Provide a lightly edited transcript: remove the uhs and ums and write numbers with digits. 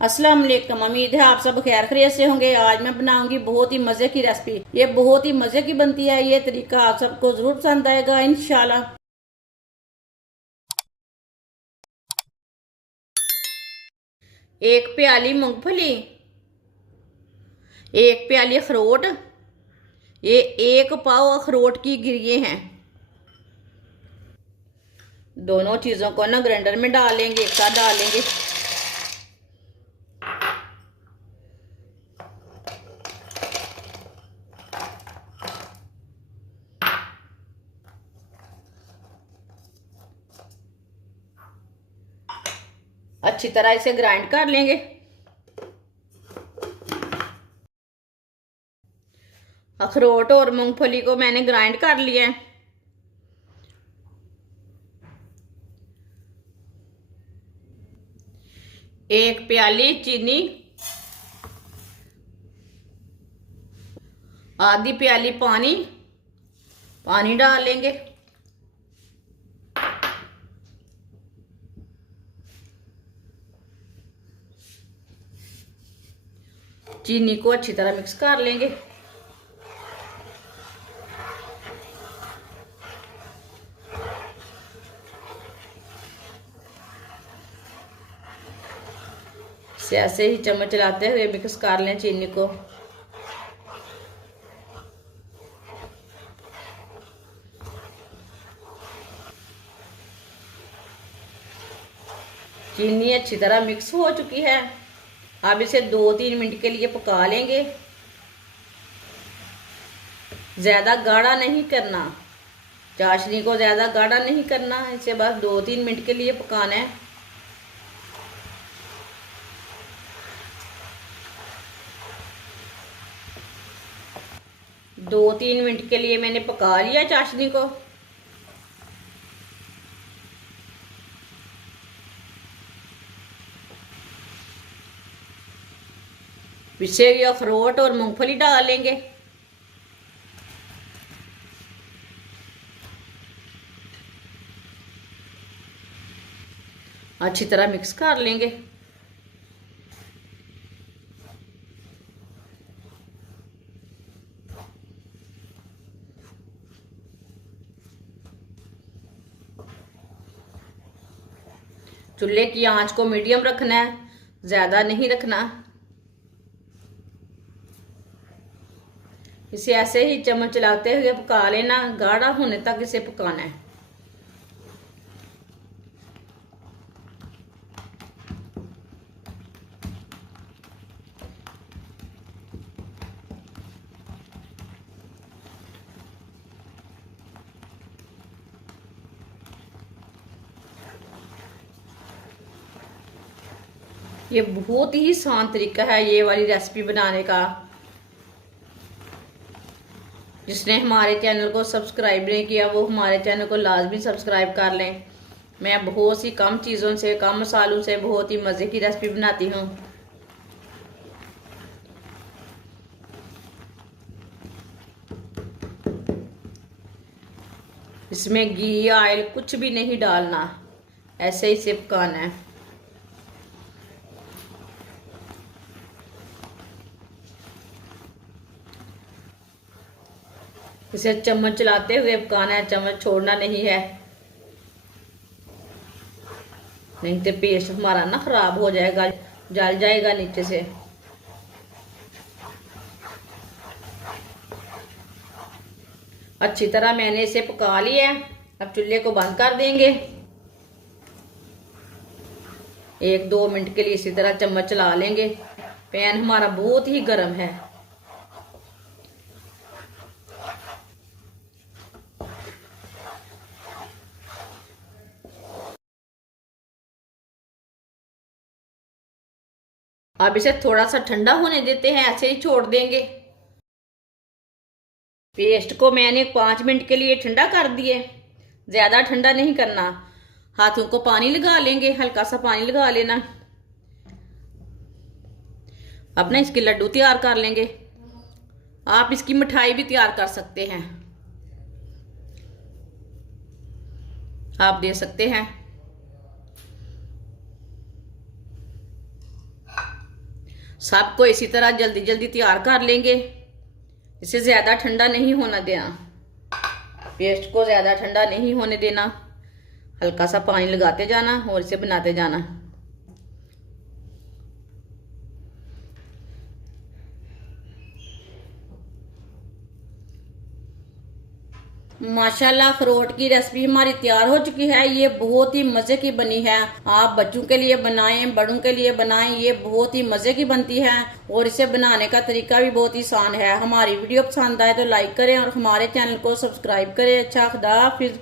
अस्सलाम वालेकुम। उम्मीद है आप सब खैर खैरियत से होंगे। आज मैं बनाऊंगी बहुत ही मज़े की रेसिपी। ये बहुत ही मज़े की बनती है। ये तरीका आप सबको ज़रूर पसंद आएगा इंशाल्लाह। एक प्याली मूंगफली, एक प्याली अखरोट, ये एक पाव अखरोट की गिरिये हैं। दोनों चीज़ों को ना ग्राइंडर में डालेंगे, एक साथ डालेंगे। अच्छी तरह इसे ग्राइंड कर लेंगे। अखरोट और मूंगफली को मैंने ग्राइंड कर लिया है। एक प्याली चीनी, आधी प्याली पानी डालेंगे। चीनी को अच्छी तरह मिक्स कर लेंगे। इसे ऐसे ही चम्मच चलाते हुए मिक्स कर लें चीनी को। चीनी अच्छी तरह मिक्स हो चुकी है। अब इसे 2-3 मिनट के लिए पका लेंगे। ज़्यादा गाढ़ा नहीं करना, चाशनी को ज़्यादा गाढ़ा नहीं करना, इसे बस 2-3 मिनट के लिए पकाना है। दो 3 मिनट के लिए मैंने पका लिया चाशनी को। पीछे ये अखरोट और मूंगफली डालेंगे। अच्छी तरह मिक्स कर लेंगे। चूल्हे की आंच को मीडियम रखना है, ज़्यादा नहीं रखना। इसे ऐसे ही चम्मच चलाते हुए पका लेना, गाढ़ा होने तक इसे पकाना है। ये बहुत ही आसान तरीका है ये वाली रेसिपी बनाने का। जिसने हमारे चैनल को सब्सक्राइब नहीं किया वो हमारे चैनल को लाजमी सब्सक्राइब कर लें। मैं बहुत सी कम चीज़ों से, कम मसालों से बहुत ही मज़े की रेसिपी बनाती हूँ। इसमें घी ऑयल कुछ भी नहीं डालना, ऐसे ही इसे पकाना है। इसे चम्मच चलाते हुए पकाना है, चम्मच छोड़ना नहीं है, नहीं तो पेस्ट हमारा ना खराब हो जाएगा, जल जाएगा नीचे से। अच्छी तरह मैंने इसे पका लिया है। अब चूल्हे को बंद कर देंगे। 1-2 मिनट के लिए इसी तरह चम्मच चला लेंगे। पैन हमारा बहुत ही गर्म है। अब इसे थोड़ा सा ठंडा होने देते हैं, ऐसे ही छोड़ देंगे। पेस्ट को मैंने 5 मिनट के लिए ठंडा कर दिए। ज़्यादा ठंडा नहीं करना। हाथों को पानी लगा लेंगे, हल्का सा पानी लगा लेना। अब ना इसके लड्डू तैयार कर लेंगे। आप इसकी मिठाई भी तैयार कर सकते हैं, आप दे सकते हैं। सबको इसी तरह जल्दी जल्दी तैयार कर लेंगे। इसे ज़्यादा ठंडा नहीं होना देना, पेस्ट को ज़्यादा ठंडा नहीं होने देना। हल्का सा पानी लगाते जाना और इसे बनाते जाना। माशाल्लाह अखरोट की रेसिपी हमारी तैयार हो चुकी है। ये बहुत ही मजे की बनी है। आप बच्चों के लिए बनाएं, बड़ों के लिए बनाएं, ये बहुत ही मजे की बनती है और इसे बनाने का तरीका भी बहुत ही आसान है। हमारी वीडियो पसंद आए तो लाइक करें और हमारे चैनल को सब्सक्राइब करें। अच्छा, खुदा हाफिज।